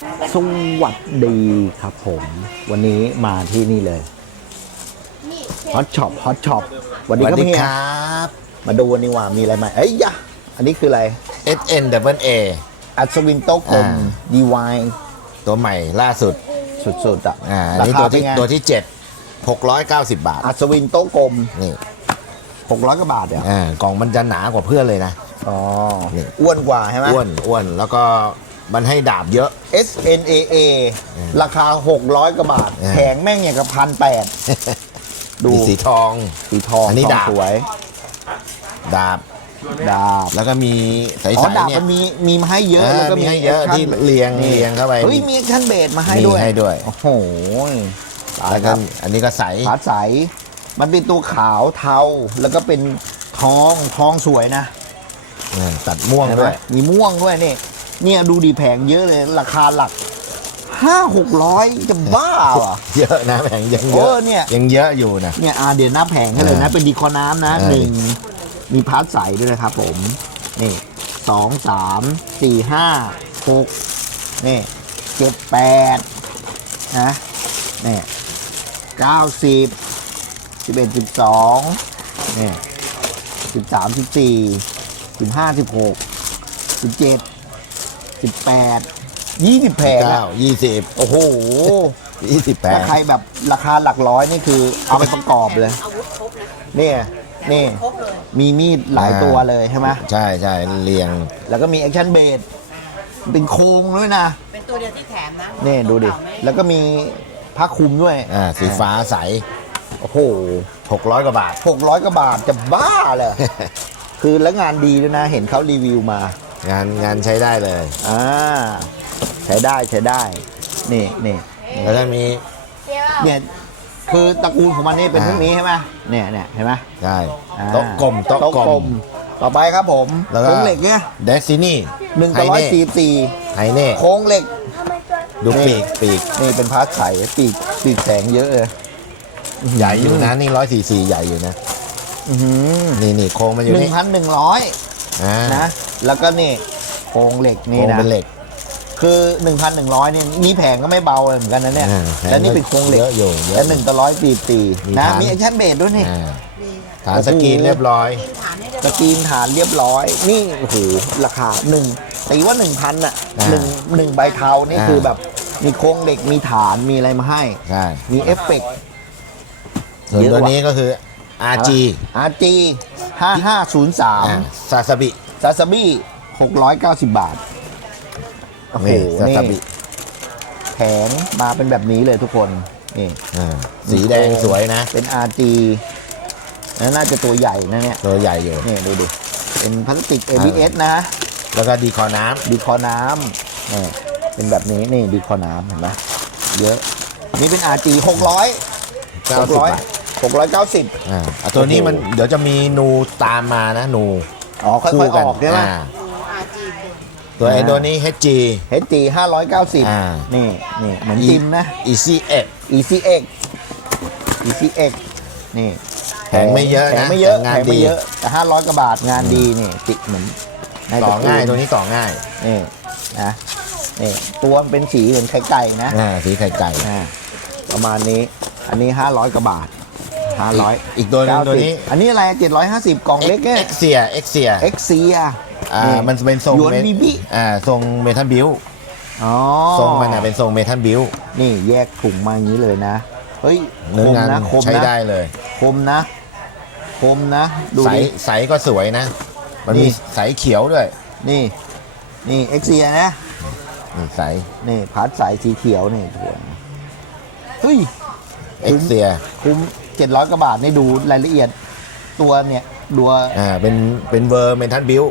สวัสดีครับผม วันนี้มาที่นี่เลยฮอตช็อปฮอตช็อปวันสนี้วัสก็ดีมีครับมาดูวันนี้ว่ามีอะไรใหม่เอ้ยยะอันนี้คืออะไร SN Double A อัศวินโต๊ะกลมอ่า ดีวายตัวใหม่ล่าสุด สุดๆอะอ่าอันรานี้คาตัวเป็นที่ไงตัวที่7 690 บาท อัศวินโต๊ะกลมนี่600กว่าบาทเนี่ยอ่ากล่องมันจะหนากว่าเพื่อนเลยนะ อ๋อนี่ อ้วนกว่าใช่ไหมอ้วนอ้วนแล้วก็ มันให้ดาบเยอะ S N A A ราคา 600 กว่าบาทอ่าแพงแม่งอย่างกับพันแปดดูมีสีทอง สีทองอันนี้ทงดาบ สวย ดาบ ดาบ แล้วก็มีใสอ๋อๆดาบเนี่ย มันมีมีมาให้เยอะอ่าแล้วก็มีมีให้เยอะแคชั่นที่เรียงนี่เรียงเข้าไปเฮ้ยมีแอคชั่นเบดมาให้มีด้วยให้ด้วย โอ้โหตายแล้วคก็รับอันนี้ก็ใสผาใส มันเป็นตัวขาวเทาแล้วก็เป็นทองทองสวยนะอ่าตัดม่วงเห็นไหมด้วย มีม่วงด้วยนี่ เนี่ยดูดีแพงเยอะเลย ราคาหลักห้าหกร้อยจะบ้าว่ะเยอะนะแพงยังเยเออะอเนี่ย ยังเยอะอยู่นะ เนี่ยอาเดี๋ยวนับแผงให้เลยนะอ่าเป็นดีคอน้ำนะอ่าหนึ่งมีพาร์ทใสด้วยนะครับผม นี่สองสามสี่ห้าหกนี่เจ็ดแปดนะนี่เก้าสิบสิบเอ็ดสิบสองนี่สิบสามสิบสี่สิบห้าสิบหกสิบเจ็ด สิบแปดยี่สิบแผงเก้าอะยี่สิบโอ้โหยี่สิบแปดถ้าใครแบบราคาหลักร้อยนี่คือเอาไปประกอบเลยอาวุธครบนะนี่นี่ครบเลยมีมีดหลายตัวเลยใช่ไหมใช่ใช่เรียง แล้วก็มีแอคชั่นเบดเป็นโครงด้วยนะเป็นตัวเดียวที่แถมนะนี่ดูดิ ตัวเก่าไม่แล้วก็มีผ้าคลุมด้วยอ่า สีฟ้าใสโอ้โห600กว่าบาท หกร้อยกว่าบาทจะบ้าเลย คือแล้วงานดีด้วยนะ เห็นเขารีวิวมา งานงานใช้ได้เลย อ่าใช้ได้ใช้ได้ นี่นี่แล้วก็มีเนี่ยคือตระกูลของมันนี่เป็นอ่าพวกนี้ใช่ไหมเนี่ยเนี่ยเห็นไหมใช่อ่าโต๊ะกลมโต๊ะกลม ต่อไปครับผมแล้วก็ โครงเหล็กเนี่ยเดซินี่หนึ่งต่อร้อยสี่สี่ไฮเน่โครงเหล็ก ดูนี่ปีกปีกนี่เป็นพาร์ทใสปีกปีกแสงเยอะเลยใหญ่อยู่นะนี่ร้อยสี่สี่ใหญ่อยู่นะ นี่นี่โครงมันอยู่หนึ่งนี่พันหนึ่งร้อยอ่านะ แล้วก็นี่โครงเหล็กโคนี่รงนะ เป็นเหล็กคือหนึ่งพันหนึ่งร้อยนี่นี่แผงก็ไม่เบาเลยเหมือนกันนะเนี่ย อ่าแผงแล้วนี่เป็นโครงเหล็กเยอะอยู่เยอะแล้วหนึ่งต่อร้อยปีปีมีนะ ฐาน มีแอคชั่นเบสด้วยนี่ อ่ามีค่ะฐานสกรีนเรียบร้อยกินฐานให้เรียบสร้อยกรีนฐานเรียบร้อย นี่โอ้โหราคาหนึ่งตีว่าหนึ่งพันอะอ่าหนึ่งหนึ่งใบเทานี่อ่า คือแบบมีโครงเหล็กมีฐานมีอะไรมาให้ ใช่มีเอฟเฟกต์ ส่วนเยอะตัวว่ะ นี้ก็คือ RG RG 5503ซาซาบิ ซาซาบิ690 บาท โอ้โห นี่ซานี่ซาบิ แผงมาเป็นแบบนี้เลยทุกคน นี่ อ่าสีแดงสวยนะ เป็น RG แล้วน่าจะตัวใหญ่นะเนี่ย ตัวใหญ่อยู่ นี่ดูดิ เป็นพลาสติก ABS นะ แล้วก็ดีคอน้ดีคอน้ำนี่เป็นแบบนี้ นี่ดีคอน้ำเห็นไหมเยอะ นี่เป็น RG 600ำ90บาท 600 690 อ่าอะตัวนี้มันเดี๋ยวจะมีนูตามมานะนู อ๋อค่อยๆออกใช่ไหม อ่าอาจีบตัวไอ้อ่าตัวนี้ HG HG 590อ่านี่นี่เหมือนจิมนะ ECX ECX ECX นี่แผงไม่เยอะนะแผงไม่เยอะแต่งานแผงไม่ดีเยอะแต่500กว่าบาทงานดีนี่ติดเหมือนในต่อระกูลง่ายตัวนี้ต่อง่ายนี่นะนี่ตัวมันเป็นสีเหมือนไข่ไก่นะอ่าสีไข่ไก่ อ่าประมาณนี้อันนี้ 500กว่าบาท 500อีกตัวหนึงตัวนี้อันนี้อะไร750กล่องเล็กเนี่ยเอ็กเซียเอ็กเซียเอ็กซีอะอ่ามันเป็นทรงหยวนเมบีบีอ่าทรงเมทัลบิวอ๋อทรงมันอะเป็นทรงเมทัลบิวนี่แยกถุงมาอย่างนี้เลยนะ เฮ้ยคเนื้อมงานนะคมใช้นะได้เลยคมนะคมนะ ดูใสดิ ใสก็สวยนะ มันนี่ มีใสเขียวด้วยนี่นี่เอ็กซีนะ นี่ใสนี่พาร์ทสายสีเขียวนี่ถั่วเฮ้ย เอ็กเซียคุ้ม เจ็ดร้อยกว่าบาทนี่ดูรายละเอียดตัวเนี่ยดัวอ่าเป็นเป็นเวอร์เมทัลบิว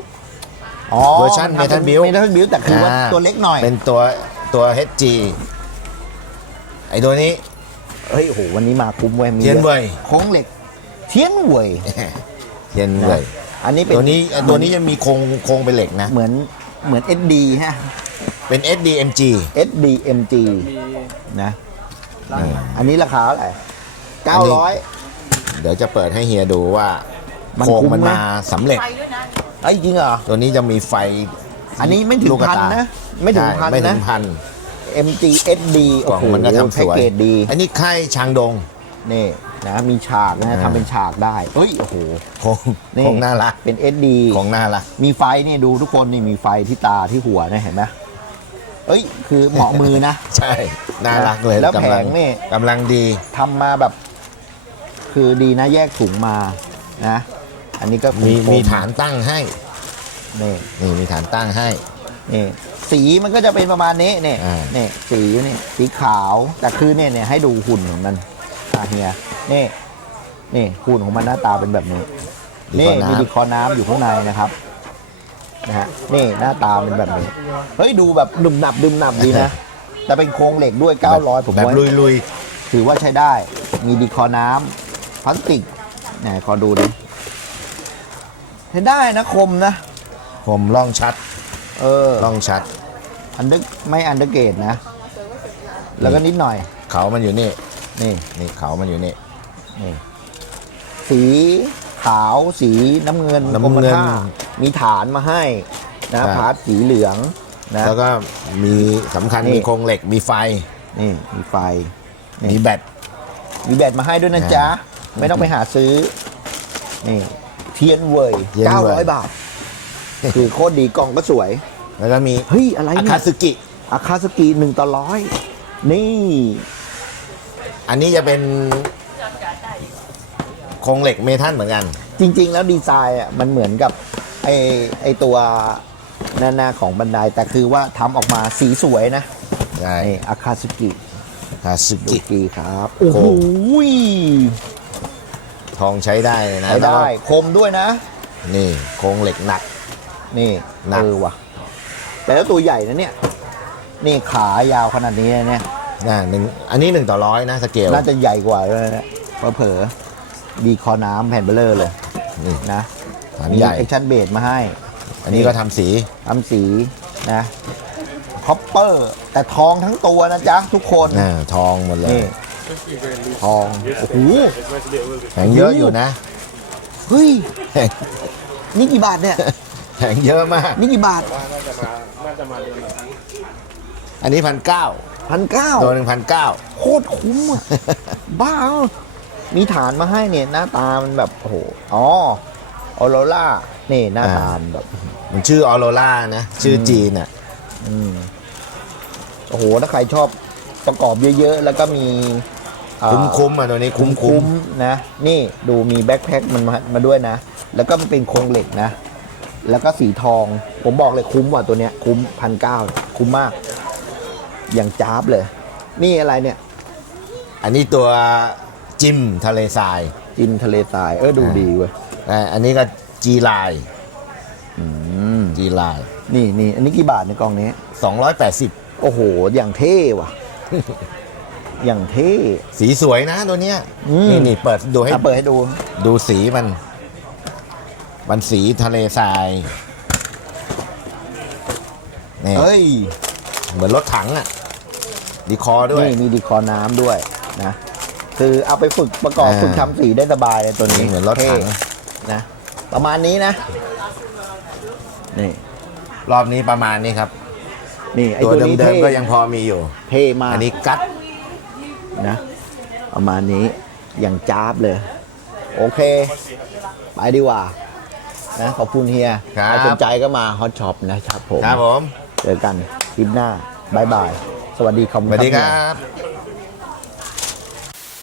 อ๋อเวอร์ชัน Metal Build เมทัลบิวแต่คือว่าตัวเล็กหน่อย เป็นตัวตัว HG ไอตัวนี้เฮ้ยโอ้โหวันนี้มาคุ้มเว้ยมีเทียนเว่ยโค้งเหล็ก เทียนเว่ยเทียนเว่ยอันนี้เป็นตัวนี้ตัวนี้จะมีโครงโครงเป็นเหล็กนะ เหมือนเหมือน SD ฮะ เป็น SDMG SDMG นะอ่าอันนี้ราคาเท่าไหร่ อันนี้900เดี๋ยวจะเปิดให้เฮียดูว่ามันโครงคุ้มมันไหม มาสำเร็จไฟด้วยนะไอ้ยจริงเหรอ ตัวนี้จะมีไฟอันนี้ไม่ถึงลูกกระพันตานะ ไม่ถึงใช่พันไม่ถึนะ งพัน MGSD กล่องมันก็ทำสวยแพ็กเกจดี อันนี้ค่ายชางดง นี่นะมีฉากนะอ่า ทำเป็นฉากได้ เฮ้ย โอ้โหคงนี่คงน่ารักเป็น SD คงน่ารัก มีไฟนี่ดูทุกคนนี่มีไฟที่ตาที่หัวนะเห็นไหมเอ้ย คือเหมาะมือนะ ใช่ น่ารักเลยแล้วกำลัแผงนี่ กำลังดี ทำมาแบบ คือดีนะแยกถุงมานะ อันนี้ก็มีคมๆมีฐานตั้งให้นี่นี่มีฐานตั้งให้นี่สีมันก็จะเป็นประมาณนี้นี่อ่านี่สีนี่สีขาวแต่คือเนี่ยเนี่ยให้ดูหุ่นของมันอาเฮียนี่นี่หุ่นของมันหน้าตาเป็นแบบนี้ดีนี่กว่ามีน้ำดีคอน้ำอยู่ข้างในนะครับนะฮะนี่หน้าตาเป็นแบบนี้เฮ้ยดูแบบดุมหนับดุมหนับดีนะแต่เป็นโครงเหล็กด้วย 900 ผมแบบว่าลุยลุยถือว่าใช้ได้ มีดีคอน้ำ พลาสติกไหนขอดูดิใช้ได้นะคมนะๆผมล่องชัดเออล่องชัด อันเดอร์ไม่อันเดอร์เกตนะ แล้วก็นิดหน่อย เขามันอยู่นี่ นี่นี่เขามันอยู่นี่นี่ สีขาวสีน้ำเงินน้ำเงิน กรมท่ามีฐานมาให้นะใช่พาร์ทสีเหลืองนะ แล้วก็มีสำคัญนี่ มีโครงเหล็กมีไฟ นี่มีไฟ นี่ มีแบตมีแบตมาให้ด้วยนะอ่าจ๊ะ ไม่ต้องไปหาซื้อ นี่เทียนเว่ยเทียนเว่ย 900 บาท คือโคตรดีกล่องก็สวย แล้วก็มีเฮ้ย อะไรอาเนี่คายสึกิ อาคาสกิหนึ่งต่อร้อยนี่ อันนี้จะเป็นโครงเหล็กเมทัลเหมือนกัน จริง ๆ แล้วดีไซน์อะมันเหมือนกับไอไอตัวหน้าๆของบันไดแต่คือว่าทำออกมาสีสวยนะใช่นี่อาคาสกิคาสึดูกิ กีครับ โอ้โห ทองใช้ได้เลยนะใช้ได้ คมด้วยนะ นี่โครงเหล็กหนัก นี่หนัก เออว่ะ แต่แล้วตัวใหญ่นะเนี่ย นี่ขายาวขนาดนี้นะเนี่ย นะหนึ่งอันนี้หนึ่งต่อร้อยนะสเกล น่าจะใหญ่กว่าด้วยนะเผลอๆดีคอน้ำแผ่นเบลเลอร์เลยนี่ นะฐานมีใหญ่แอคชั่นเบสมาให้ อันนี้ก็ทำสี ทำสีนะคอปเปอร์ แต่ทองทั้งตัวนะจ๊ะ ทุกคน อ่า ทองหมดเลย นี่ ทอง โอ้โหแข็งเยอะอยู่นะ เฮ้ย นี่กี่บาทเนี่ย แข็งเยอะมาก นี่กี่บาท อันนี้พันเก้าพันเก้าตัวหนึ่งพันเก้าโคตรคุ้มอะ บ้าเหรอมีฐานมาให้เนี่ย หน้าตามันแบบ โอ้โห อ๋อออโรล่านี่หน้าตามันแบบ มันชื่อออโรล่านะ ชื่อจีนอะอืมโอ้โห ถ้าใครชอบประกอบเยอะๆ แล้วก็มีเอ่อ คุ้มคุ้มๆอะตัวนี้คุ้มคุ้คุ้มมๆนะนี่ดูมีแบ็คแพ็คมันมามาด้วยนะ แล้วก็มันเป็นโครงเหล็กนะ แล้วก็สีทองผมบอกเลยคุ้มว่ะตัวเนี้ยคุ้มพันเก้าคุ้มมาก อย่างจ้าบเลย นี่อะไรเนี่ย อันนี้ตัวจิมทะเลทราย จินทะเลทรายเออดูอ่าดีเว้ยอ่าอันนี้ก็จีไลน์อืมจีไลน์นี่นี่อันนี้กี่บาทในกล่องนี้สองร้อยแปดสิบโอ้โห อย่างเท่ว่ะ อย่างเท่สีสวยนะตัวเนี้ยอืมนี่นี่เปิดดูให้อะเปิดให้ดู ดูสีมัน มันสีทะเลทรายนี่เฮ้ย เหมือนรถถังอะ ดีคอด้วย นี่มีดีคอน้ำด้วยนะ คือเอาไปฝึกประกอบอ่า ฝึกทำสีได้สบายเลยตัวนี้เหมือนรถถัง เท่นะ ประมาณนี้นะ นี่รอบนี้ประมาณนี้ครับ นี่ไอตัวตัวนี้เดิเท่มๆก็ยังพอมีอยู่ เท่มากอันนี้กัด นะประมาณนี้อย่างจ้าบเลย โอเค ไปดีกว่านะขอบคุณเฮียครับ ใครสนใจก็มาฮอตช็อปนะครับผม ครับผม เจอกันคลิปหน้าบายบาย สวัสดีคสวัสดีครับ